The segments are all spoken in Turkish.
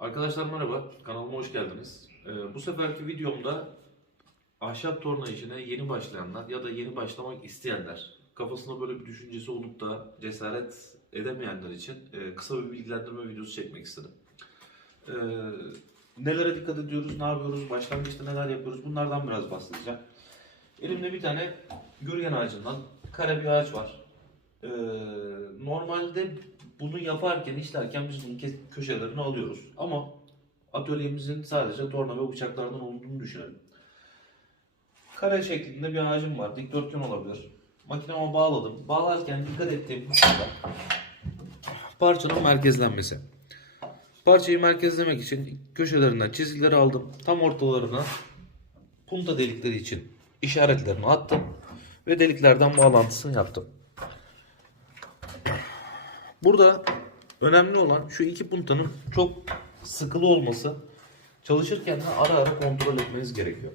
Arkadaşlar merhaba, kanalıma hoş geldiniz. Ee, bu seferki videomda ahşap torna işine yeni başlayanlar ya da yeni başlamak isteyenler, kafasında böyle bir düşüncesi olup da cesaret edemeyenler için e, kısa bir bilgilendirme videosu çekmek istedim. Ee, nelere dikkat ediyoruz, ne yapıyoruz, başlangıçta neler yapıyoruz bunlardan biraz bahsedeceğim. Elimde bir tane gürgen ağacından kare bir ağaç var. Ee, normalde bunu yaparken, işlerken biz bunun köşelerini alıyoruz. Ama atölyemizin sadece torna ve bıçaklardan olduğunu düşünelim. Kare şeklinde bir ağacım var. Dikdörtgen olabilir. Makineme bağladım. Bağlarken dikkat ettiğim hususlar parçanın merkezlenmesi. Parçayı merkezlemek için köşelerinden çizgileri aldım. Tam ortalarına punta delikleri için işaretlerini attım ve deliklerden bağlantısını yaptım. Burada önemli olan şu iki puntanın çok sıkılı olması. Çalışırken de ara ara kontrol etmeniz gerekiyor.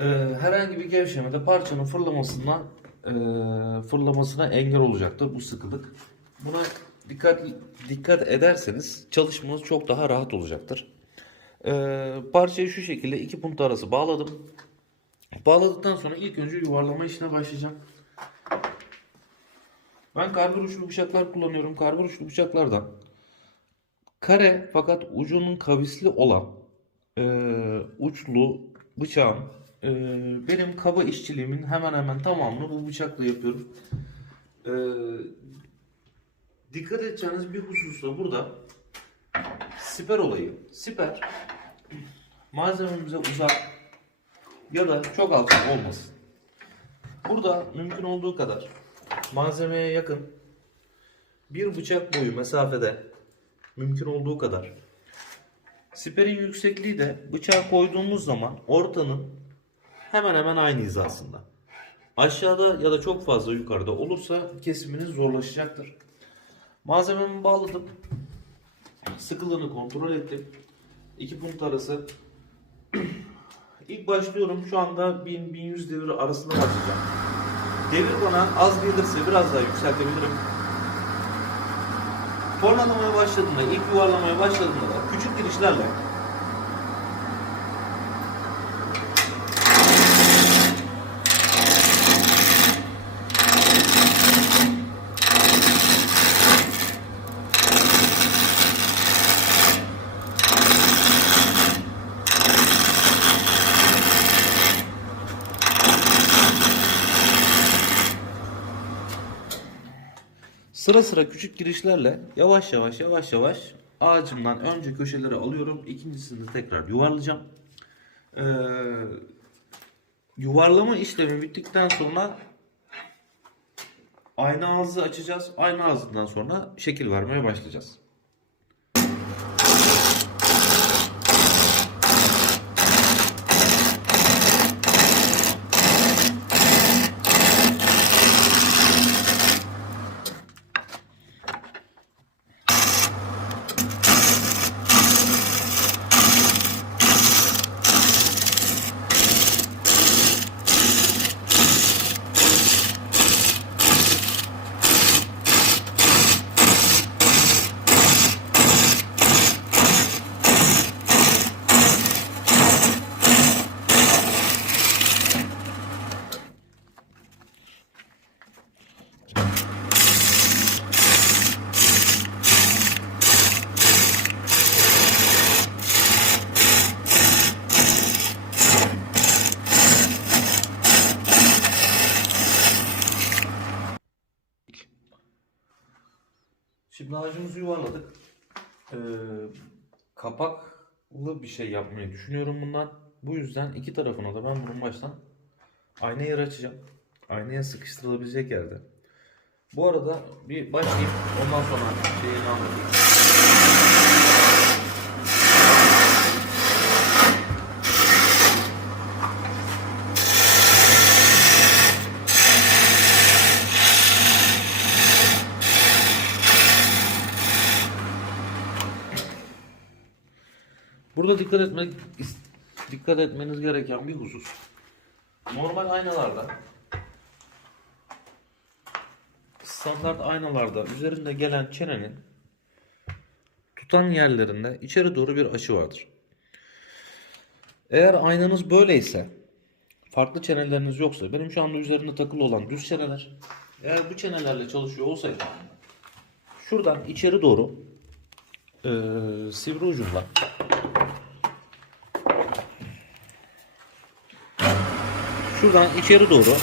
Ee, herhangi bir gevşemede parçanın fırlamasına e, fırlamasına engel olacaktır bu sıkılık. Buna dikkat dikkat ederseniz çalışmanız çok daha rahat olacaktır. Ee, parçayı şu şekilde iki punta arası bağladım. Bağladıktan sonra ilk önce yuvarlama işine başlayacağım. Ben karbon uçlu bıçaklar kullanıyorum. Karbon uçlu bıçaklardan kare fakat ucunun kavisli olan e, uçlu bıçağım e, benim kaba işçiliğimin hemen hemen tamamını bu bıçakla yapıyorum. E, dikkat edeceğiniz bir husus da burada siper olayı. Siper malzememize uzak ya da çok alçak olmasın. Burada mümkün olduğu kadar malzemeye yakın bir bıçak boyu mesafede mümkün olduğu kadar. Siperin yüksekliği de bıçağı koyduğumuz zaman ortanın hemen hemen aynı hizasında. Aşağıda ya da çok fazla yukarıda olursa kesiminiz zorlaşacaktır. Malzememi bağladım. Sıkılığını kontrol ettim. İki punkt arası. İlk başlıyorum. Şu anda 1000-1100 devir arasında başlayacağım. Devir bana az gelirse biraz daha yükseltebilirim. Tornalamaya başladığında, ilk yuvarlamaya başladığında da küçük girişlerle Sıra sıra küçük girişlerle yavaş yavaş yavaş yavaş ağacımdan önce köşeleri alıyorum. İkincisini tekrar yuvarlayacağım. Ee, yuvarlama işlemi bittikten sonra ayna ağzı açacağız. Ayna ağzından sonra şekil vermeye başlayacağız. Şimdi ağacımızı yuvarladık. Ee, kapaklı bir şey yapmayı düşünüyorum bundan. Bu yüzden iki tarafına da ben bunun baştan ayna yer açacağım. Aynaya sıkıştırılabilecek yerde. Bu arada bir başlayayım. Ondan sonra şeyini anlatayım. Burada dikkat etmek dikkat etmeniz gereken bir husus. Normal aynalarda standart aynalarda üzerinde gelen çenenin tutan yerlerinde içeri doğru bir açı vardır. Eğer aynanız böyleyse farklı çeneleriniz yoksa benim şu anda üzerinde takılı olan düz çeneler eğer bu çenelerle çalışıyor olsaydı şuradan içeri doğru eee sivri ucumla şuradan içeri doğru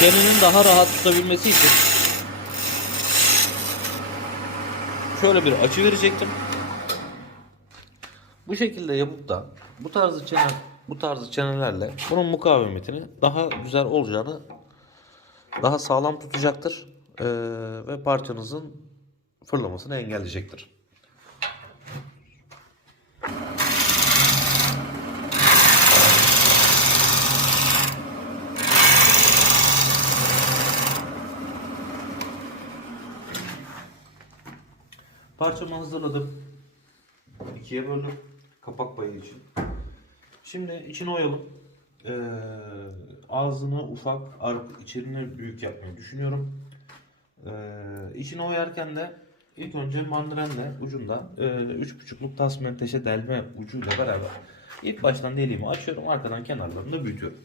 çenenin daha rahat tutabilmesi için şöyle bir açı verecektim. Bu şekilde yapıp da bu tarzı çene bu tarzı çenelerle bunun mukavemetini daha güzel olacağını daha sağlam tutacaktır eee, ve parçanızın fırlamasını engelleyecektir. Parçamı hazırladım. İkiye böldüm. Kapak payı için. Şimdi içini oyalım. Ee, ağzını ufak, içerini büyük yapmayı düşünüyorum. Ee, içini oyarken de ilk önce mandrenle ucunda e, 3,5'luk tas menteşe delme ucuyla beraber ilk baştan deliğimi açıyorum. Arkadan kenarlarını da büyütüyorum.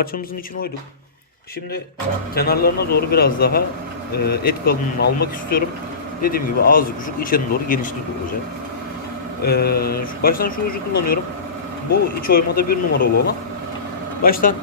Parçamızın içine oyduk. Şimdi kenarlarına doğru biraz daha e, et kalınlığını almak istiyorum. Dediğim gibi ağzı küçük, içeri doğru genişlik olacak. E, baştan şu ucu kullanıyorum. Bu iç oymada bir numaralı olan. Baştan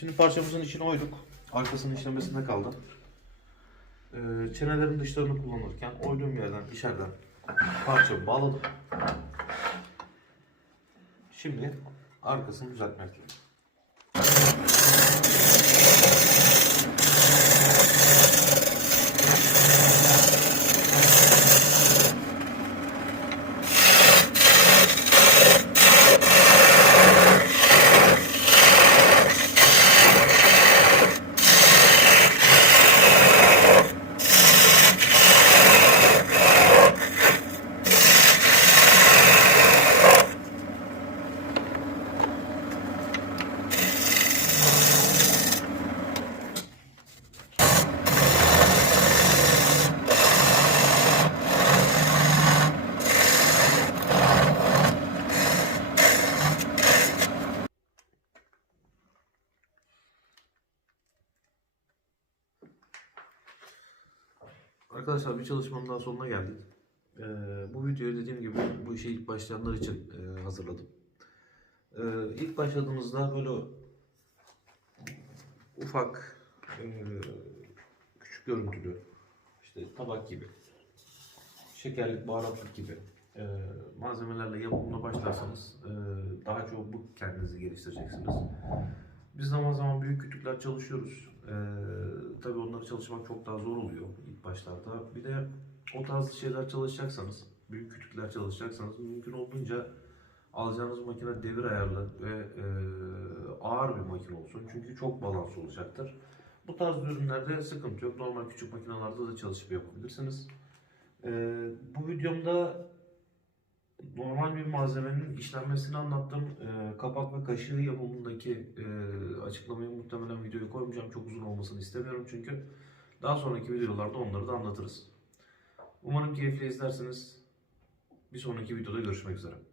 Şimdi parçamızın içine oyduk. Arkasının işlemesinde kaldı. Ee, çenelerin dışlarını kullanırken oyduğum yerden içeriden parça bağladım. Şimdi arkasını düzeltmek Arkadaşlar bir çalışmanın daha sonuna geldik. Ee, bu videoyu dediğim gibi bu işe ilk başlayanlar için e, hazırladım. Ee, ilk başladığınızda böyle ufak, e, küçük görüntülü, işte tabak gibi, şekerlik, baharatlık gibi e, malzemelerle yapımına başlarsanız e, daha çabuk kendinizi geliştireceksiniz. Biz zaman zaman büyük kütükler çalışıyoruz. E, tabii onları çalışmak çok daha zor oluyor ilk başlarda. Bir de o tarz şeyler çalışacaksanız, büyük kütükler çalışacaksanız mümkün olduğunca alacağınız makine devir ayarlı ve e, ağır bir makine olsun. Çünkü çok balans olacaktır. Bu tarz ürünlerde sıkıntı yok. Normal küçük makinelerde de çalışıp yapabilirsiniz. E, bu videomda normal bir malzemenin işlenmesini anlattım. E, kapak ve kaşığı yapımındaki e, açıklamayı muhtemelen videoya koymayacağım. Çok uzun olmasını istemiyorum çünkü. Daha sonraki videolarda onları da anlatırız. Umarım keyifle izlersiniz. Bir sonraki videoda görüşmek üzere.